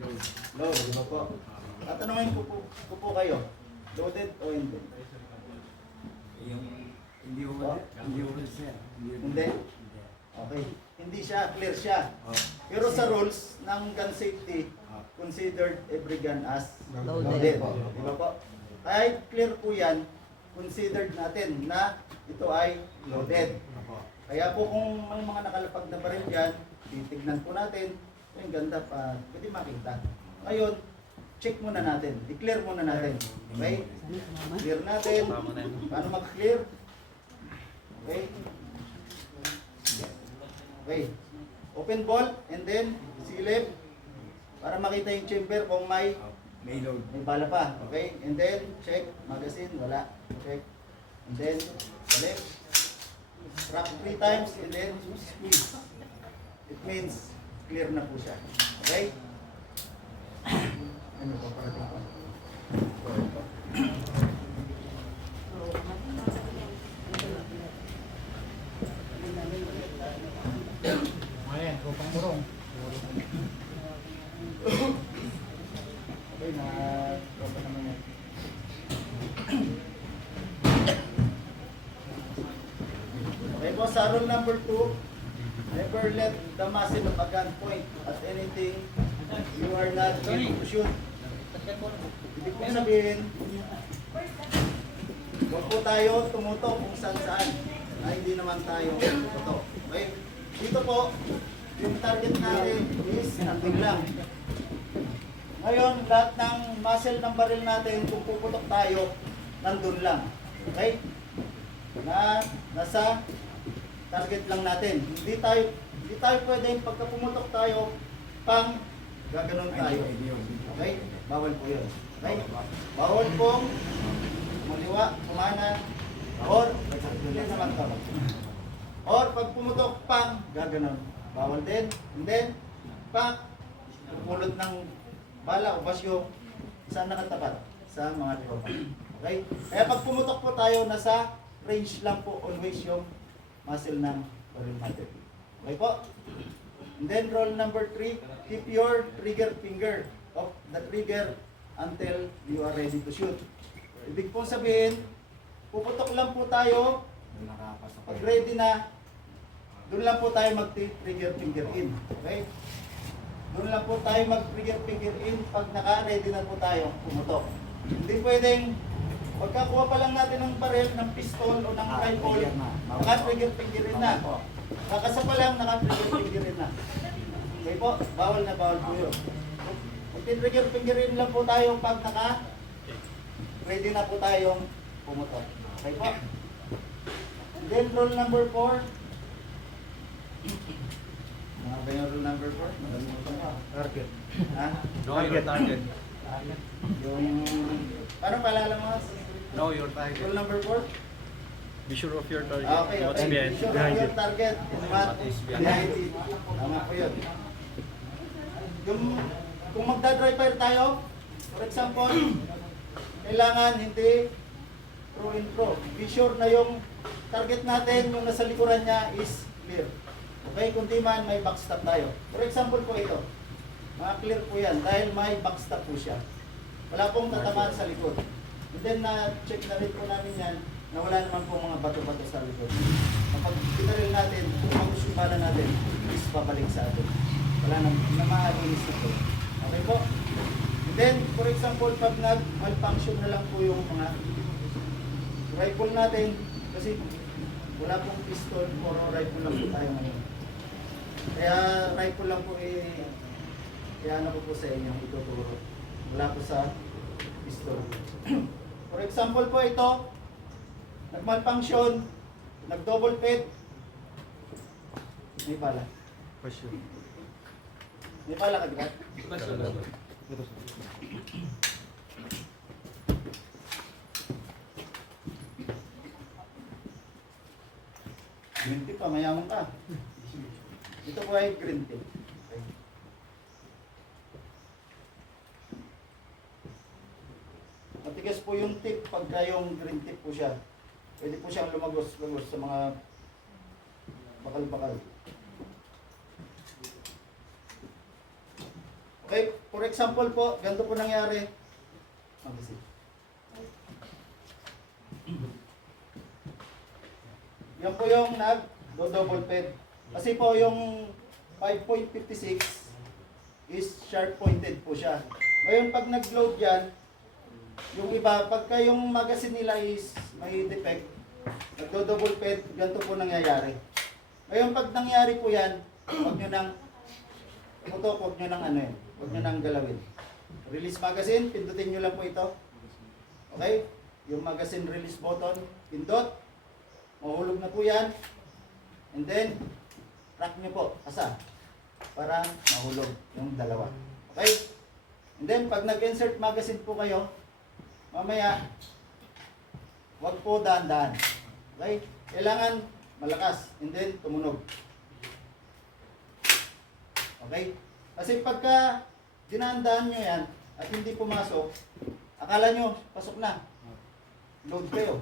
Load, di ba po? Tatanungin ko po kayo, loaded o hindi? Yung hindi ulit sir. Hindi? Okay. Hindi siya, clear siya. Pero sa rules ng gun safety, considered every gun as loaded. Di ba po? Kahit clear po yan, considered natin na ito ay loaded. Kaya po kung may mga nakalapag na baril dyan, titignan po natin, yung ganda pa, pwede makita. Ngayon, check muna natin, declare muna natin. Okay? Clear natin. Paano mag-clear? Okay? Okay. Open bolt and then silip para makita yung chamber kung may load. may bala pa. Okay? And then check magazine, wala. Check. And then balik. Rock 3 times and then squeeze. It means clear na po siya. Okay? Ano pa parating pa? Ayan, rupang murong. Okay, tropa naman yan. Okay po, sa rule number 2, never let the muzzle of a gun point at anything you are not able to shoot. Ibig po sabihin, huwag po tayo tumutok kung saan na hindi naman tayo tutok. Okay? Dito po, yung target natin is nandun lang. Ngayon, lahat ng muzzle ng baril natin, kung puputok tayo, nandun lang. Okay? Nasa target lang natin. Hindi tayo pwedeng pagka pumutok tayo, pang gaganon tayo. Okay? Bawal po yun. Okay? Bawal pong maliwa, kumanan, or hindi naman ka. Or pag pumutok, pang gaganon. Bawal din. And then, pak, pulot ng bala o basyo, saan nakatapat? Sa mga tropa. Okay? Kaya pag pumutok po tayo, nasa range lang po always yung muzzle ng baril natin. Okay po? And then roll number 3, keep your trigger finger off the trigger until you are ready to shoot. Ibig pong sabihin, puputok lang po tayo, pag ready na, doon lang po tayo mag-trigger finger in. Okay? Doon lang po tayo mag-trigger finger in pag naka-ready na po tayo pumutok. Hindi pwedeng pagkakuha pa lang natin ng baril, ng pistol o ng rifle, naka-trigger finger in na. Kakasa pa lang, naka-trigger finger in na. Okay po? Bawal na bawal po yun. Mag-trigger finger in lang po tayo pag naka-ready na po tayong pumutok. Okay po? Then rule number 4. Mga ba yung rule number 4? Magalimutan ko. Target. Ha? Know your target. Yung... Paano paalala mo? Know your target. Rule number 4? Be sure of your target. Okay, What's okay. behind Sure behind of your it. target is what is behind it. Tama po yun. Kung magda-dry fire tayo, for example, kailangan hindi through and through. Be sure na yung target natin, yung nasa likuran niya is clear. Okay, kundi man may backstop tayo. For example po ito, mga clear po yan dahil may backstop po siya. Wala pong tatamaan sa likod. And then na-check na rin po namin yan na wala naman po mga bato-bato sa likod. Kapag pinaril natin, kung yung bala natin, is babalik sa atin. Wala na maaalinis na po. Okay po? And then, for example, pag nag-malfunction na lang po yung mga rifle natin, kasi wala pong pistol or rifle lang po tayo ngayon. Kaya rifle lang po kaya ano ko po sa inyo ituturo. Wala po sa pistol. For example po ito, nag-malfunction, nag-double ped, may bala. May bala ka, di ba? Green tea pa, mayaman ka. Ito po ay green tea. Okay. Matigas po yung tip pagka yung green tip po siya. Pwede po siyang lumagos-lagos sa mga bakal-bakal. Okay, for example po, ganito po nangyari. Yan po yung nag-double ped. Kasi po yung 5.56 is sharp pointed po siya. Ngayon pag nag-load yan, yung iba, pagka yung magazine nila is may defect, nagdo-double ped, ganito po nangyayari. Ngayon pag nangyari po yan, huwag nyo nang putok, huwag nyo nang huwag nyo nang galawin. Release magazine, pindutin nyo lang po ito. Okay? Yung magazine release button, pindot. Mahulog na po yan. And then, rack nyo po, asa. Para mahulog yung dalawa. Okay? And then, pag nag-insert magazine po kayo, mamaya, wag po daan-daan. Okay? Kailangan malakas. And then, tumunog. Okay? Kasi pagka dinaan-daan nyo yan at hindi pumasok, akala nyo, pasok na. Load kayo.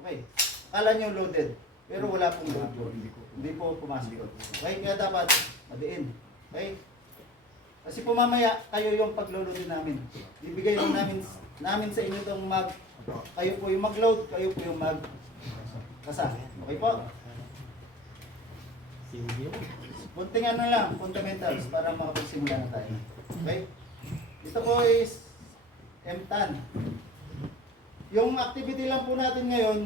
Okay? Akala nyo loaded. Pero wala pong load po. Hindi po pumasok. Okay? Kaya dapat madiin. Okay? Kasi po mamaya, kayo yung pagloloadin namin. Bibigay lang namin sa inyo itong kayo po yung mag-load, kayo po yung kasa. Okay po? Kunting lang, fundamentals para makapagsimula na tayo. Okay? Ito po is MTAN. Yung activity lang po natin ngayon,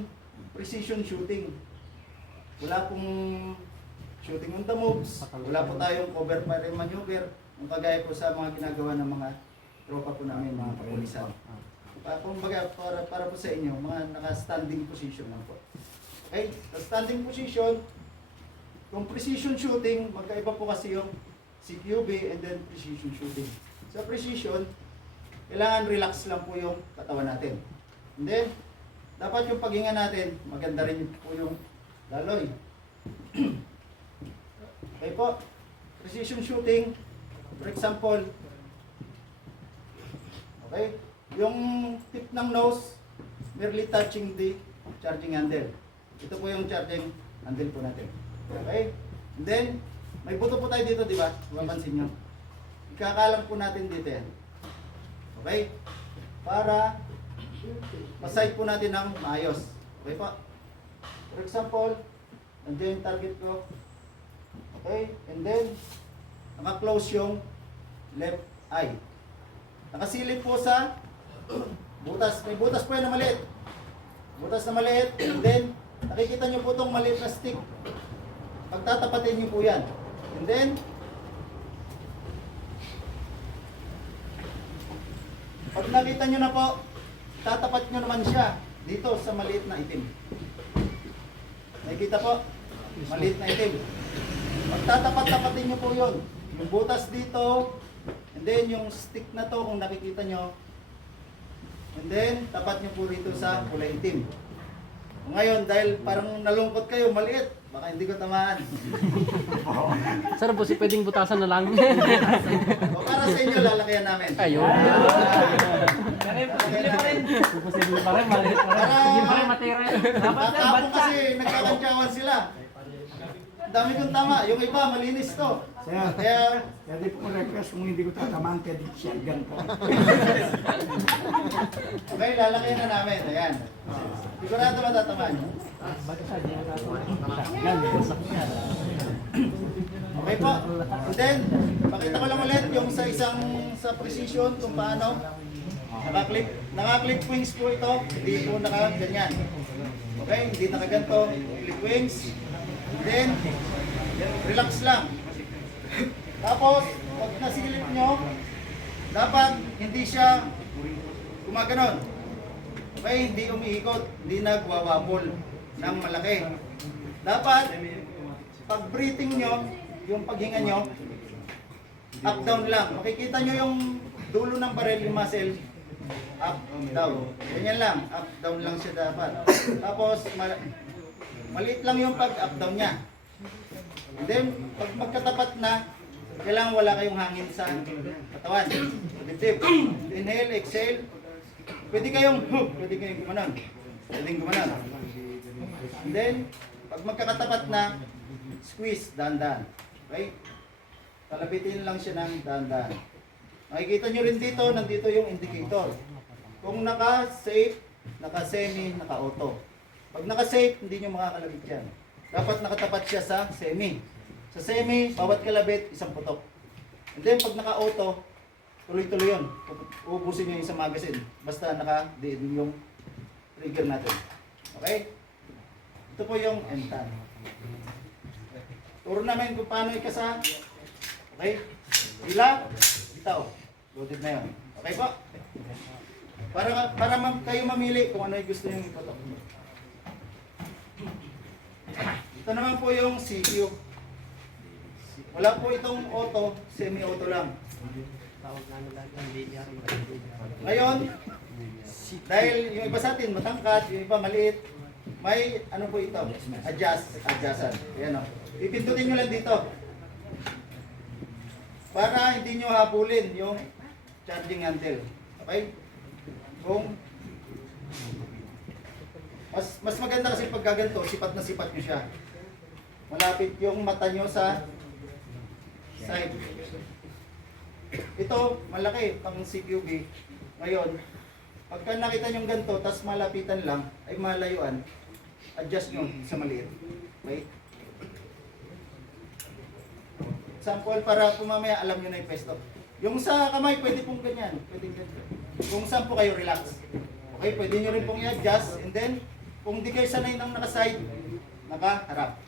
precision shooting. Wala pong shooting on the moves. Wala po tayong cover fire maneuver. Ang kagaya po sa mga ginagawa ng mga tropa po namin, mga kapulisan. Para po sa inyo, mga naka-standing position lang po. Okay? Sa standing position, kung precision shooting, magkaiba po kasi yung CQB and then precision shooting. Sa precision, kailangan relax lang po yung katawan natin. And then, dapat yung paghinga natin, maganda rin po yung daloy. Okay po, precision shooting, for example, okay, yung tip ng nose, merely touching the charging handle. Ito po yung charging handle po natin. Okay? And then, may buto po tayo dito, di ba? Mapansin nyo. Ikakalang po natin dito yan. Okay? Para maside po natin ng maayos. Okay po? For example, nandiyan yung target ko. Okay? And then, naka-close yung left eye. Nakasilip po sa butas. May butas po yan na maliit. Butas na maliit. And then, nakikita nyo po itong maliit na stick. Pagtatapatin nyo po yan. And then, pag nakita nyo na po, tatapat nyo naman siya dito sa maliit na itim. Nakikita po? Maliit na itim. Pagtatapat-tapatin nyo po yun. Yung butas dito, and then yung stick na to kung nakikita nyo. And then, tapat nyo po rito sa kulay itim. Ngayon, dahil parang nalungkot kayo, maliit, baka hindi ko tamaan. Sir, po si pwedeng butasan na lang. O para sa inyo, lalakayan namin. Ayun. Posible pa rin. Posible pa rin. Maliit pa rin. Para- Hindi pa rin matira. Dapat sir, Kakapon batsa. kasi nagkakantsawan sila. Ang dami kong tama. Yung iba, malinis to. Sir, Kaya, pwede po request kung hindi ko tatamaan, pwede shotgun po. okay, lalakayan na namin. Ayan. Sigurado matatamaan nyo. Bakit sir, di na Okay po. And then, pakita ko lang ulit yung sa sa precision kung paano. Naka-clip wings po ito. Hindi po naka-ganyan. Okay, hindi naka-ganto. Clip wings. And then, relax lang. Tapos, pag nasilip nyo, dapat hindi siya gumaganon. Okay, hindi umiikot, hindi nagwawabol ng malaki. Dapat, pag breathing nyo, yung paghinga nyo, up down lang. Makikita nyo yung dulo ng barrel, yung muscle, up, down. Ganyan lang, up, down lang siya dapat. Tapos, maliit lang yung pag-up down niya. And then, pag magkatapat na, kailangan wala kayong hangin sa katawan. Dibdib. Inhale, exhale. Pwede kayong gumanon. Pwedeng gumanon. And then, pag magkakatapat na, squeeze, dahan-dahan. Okay? Kalabitin lang siya ng dahan-dahan. Makikita nyo rin dito, nandito yung indicator. Kung naka-safe, naka-semi, naka-auto. Pag naka-safe, hindi nyo makakalabit yan. Dapat nakatapat siya sa semi. Sa semi, bawat kalabit, isang putok. And then, pag naka-auto, tuloy-tuloy yun. Uubusin nyo yung sa magazine. Basta naka-diin yung trigger natin. Okay? Ito po yung end-tan. Turo namin kung paano ikasa. Okay? Hila, bitaw. Loaded na yun. Okay po? Para kayo mamili kung ano yung gusto nyo ipatok. Ito naman po yung CQ. Wala po itong auto, semi-auto lang. Ngayon, dahil yung iba sa atin matangkad, yung iba maliit, may ano po ito, adjustan. Ayan o. Ipindutin nyo lang dito. Para hindi nyo habulin yung charging handle. Okay? Kung mas maganda kasi pag gaganto, sipat na sipat nyo siya. Malapit yung mata nyo sa side. Ito, malaki, pang CQB. Ngayon, pagka nakita nyo ganito, tas malapitan lang, ay malayuan, adjust nyo sa maliit. Okay? Sample para pumamaya alam nyo na yung pesto. Yung sa kamay, pwede pong ganyan. Pwede ganyan. Kung saan po kayo relax. Okay, pwede nyo rin pong i-adjust. And then, kung di kayo sanay ng naka-side, naka-harap.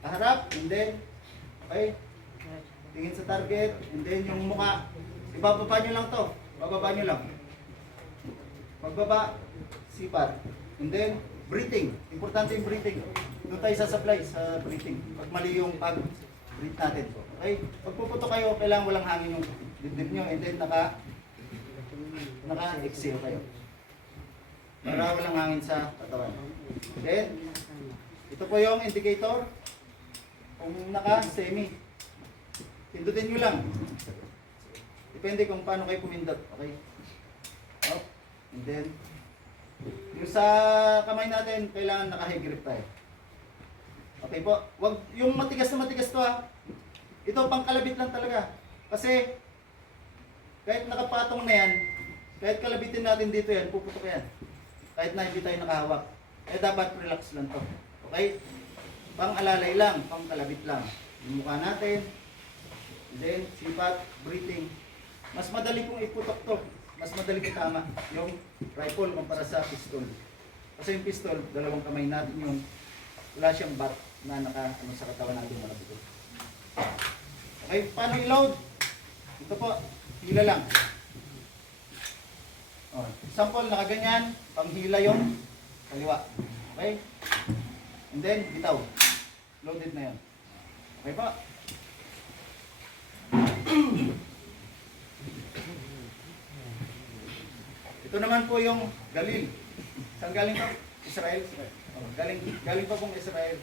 Kaharap, and then, okay, tingin sa target, and then yung mukha, ibababa nyo lang to. Bababa nyo lang. Pagbaba, sipat. And then, breathing. Importante yung breathing. Doon tayo sasablay sa breathing. Pag mali yung pag-breathe natin. Okay? Pag puputo kayo, kailangan walang hangin yung dibdib nyo, and then naka-exhale kayo. Para walang hangin sa katawan. Then, ito po yung indicator. Kung naka-semi, pindutin nyo lang. Depende kung paano kayo pumindot. Okay? Up. And then, yung sa kamay natin, kailangan naka-high grip tayo. Okay po? Wag, yung matigas na matigas to ha. Ito pang kalabit lang talaga. Kasi, kahit nakapatong na yan, kahit kalabitin natin dito yan, puputok yan. Kahit na hindi tayo nakahawak. Eh dapat relax lang to. Okay? Pang alalay lang, pang kalabit lang. Yung mukha natin, then sipat, breathing. Mas madali kong iputok to. Mas madali ko tama yung rifle kumpara sa pistol. Kasi yung pistol, dalawang kamay natin yung wala siyang bat na sa katawan natin malabot. Okay, paano i-load? Ito po, hila lang. Oh, sample, nakaganyan, panghila yung kaliwa. Okay? And then, bitaw. Loaded na yun. Okay po? Ito naman po yung Galil. Saan galing po? Israel? Oh, galing pa pong Israel.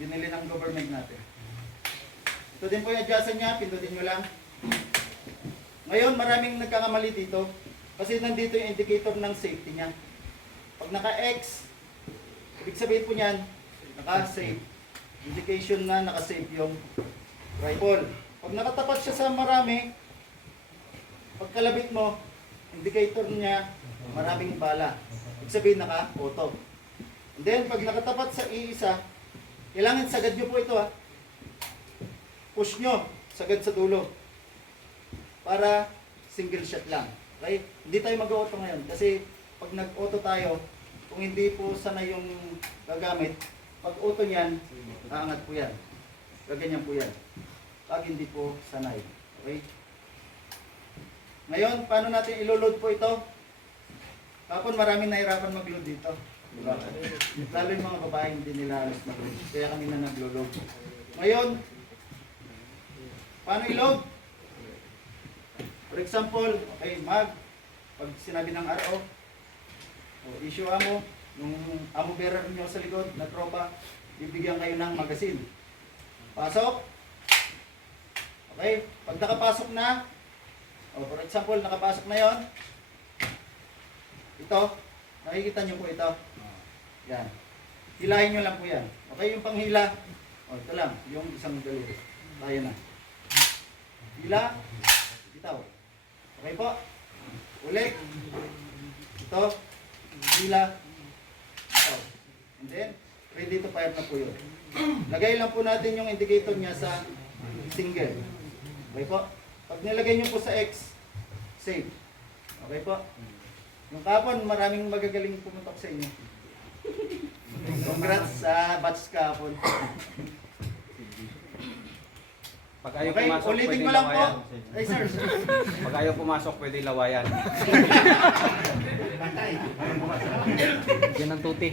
Binili ng government natin. Ito din po yung adjustan niya. Pindutin nyo lang. Ngayon, maraming nagkakamali dito. Kasi nandito yung indicator ng safety niya. Pag naka-X, ibig sabihin po niyan, naka-safe. Indication na naka-safe yung rifle. Pag nakatapat siya sa marami, pagkalabit mo, indicator niya, maraming bala. Ibig sabihin naka-auto. And then, pag nakatapat sa iisa, kailangan sagad nyo po ito ha. Push nyo, sagad sa dulo. Para single shot lang. Okay? Hindi tayo mag-auto ngayon. Kasi pag nag-auto tayo, kung hindi po sanay yung gagamit, pag auto niyan, aangat po yan. Gaganyan po yan. Pag hindi po sanay. Okay? Ngayon, paano natin ilo-load po ito? Kapon maraming nahirapan mag-load dito. Diba? Lalo yung mga babae hindi nila alas mag-load. Kaya kami na nag-load. Ngayon, paano i-load? For example, okay, pag sinabi ng RO, o issue ammo, yung ammo bearer nyo sa likod na tropa, bibigyan kayo ng magazine. Pasok. Okay, pag nakapasok na, o for example, nakapasok na yon, ito, nakikita nyo po ito. Yan. Hilahin nyo lang po yan. Okay, yung panghila, o ito lang, yung isang daliri. Tayo na. Hila, bitaw. Okay po. Ulit. Ito. Bila. Ito. And then, ready to fire na po yun. Lagay lang po natin yung indicator niya sa single. Okay po. Pag nilagay niyo po sa X, save. Okay po. Yung kapon, maraming magagaling pumutok sa inyo. Congrats sa batch kapon. Pag ayaw Okay, pumasok, ulitin pwede ko lang po. lawayan. Ay, sir. Pag ayaw pumasok, pwede lawayan. Yan ang tuti.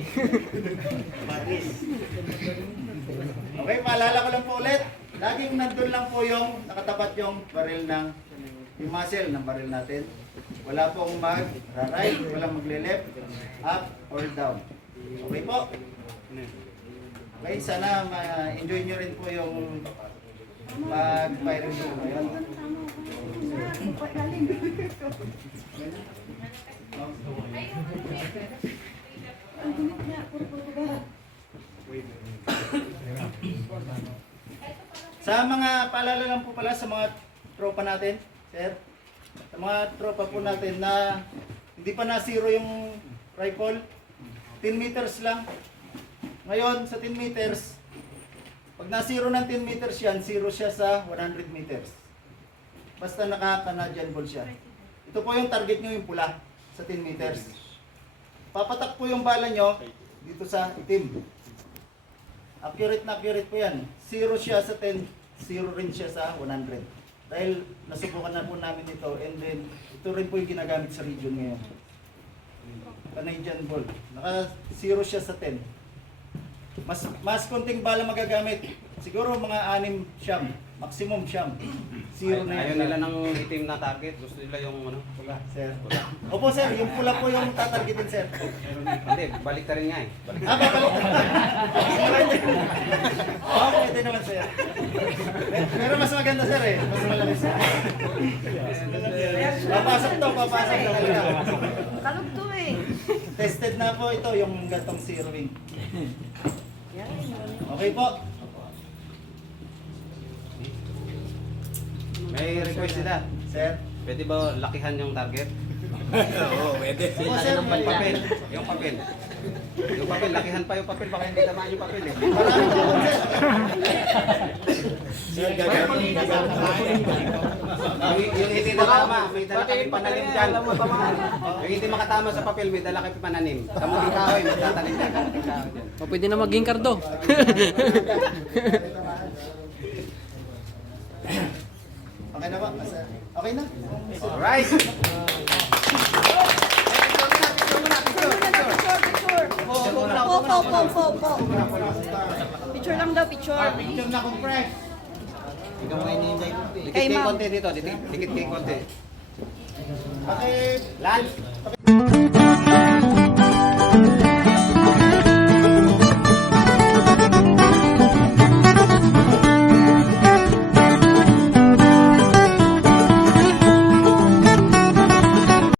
Okay, paalala ko lang po ulit. Laging nandun lang po yung nakatapat yung baril ng yung muzzle ng baril natin. Wala pong mag-right, walang magle-left, up or down. Okay po? Okay, sana ma-enjoy nyo rin po yung pag-firing po ngayon. Sa mga paalala lang po pala sa mga tropa natin, sir. Sa mga tropa po natin na hindi pa na-zero yung rifle, 10 meters lang. Ngayon, sa 10 meters, pag na-zero ng 10 meters yan, zero siya sa 100 meters. Basta naka-Canadian ball siya. Ito po yung target nyo yung pula sa 10 meters. Papatak po yung bala nyo dito sa itim. Accurate na accurate po yan. Zero siya sa 10, zero rin siya sa 100. Dahil nasubukan na po namin ito and then ito rin po yung ginagamit sa region ngayon. Canadian ball. Naka-zero siya sa 10. Mas konting bala magagamit. Siguro mga 6 siyam. Maximum siyam. Zero na Ayaw yan. nila ng itim na target. Gusto nila yung ano. Pula, sir. Opo sir, yung pula po yung tatargetin sir. Hindi, balik ka rin nga eh. Ah, babalik. Oo, pwede naman sir. Pero mas maganda sir eh. Mas malaki sir. Papasok to talaga. Kalog to eh. Tested na po ito yung gantong zeroing. Okay po. May request sila. Sir. Pwede ba lakihan yung target? Oo, sir. Yung papel. Yung papel. Yung papel, lakihan pa yung papel. Baka hindi tamaan yung papel eh. Marami po sir. Yung hindi nakatama, may dala kami pananim dyan. Yung hindi makatama sa papel, may dala kami pananim. Kamuting kahoy, magtatanim dyan. Kamuting kahoy dyan. O, pwede na maging kardo. Okay na ba? Okay na? Alright! Picture lang daw, picture. Picture na kong fresh. Ikaw mga ini-enjoy mo. Dikit Kay kay ma'am. konti dito, dikit kay konti. Okay. Lunch!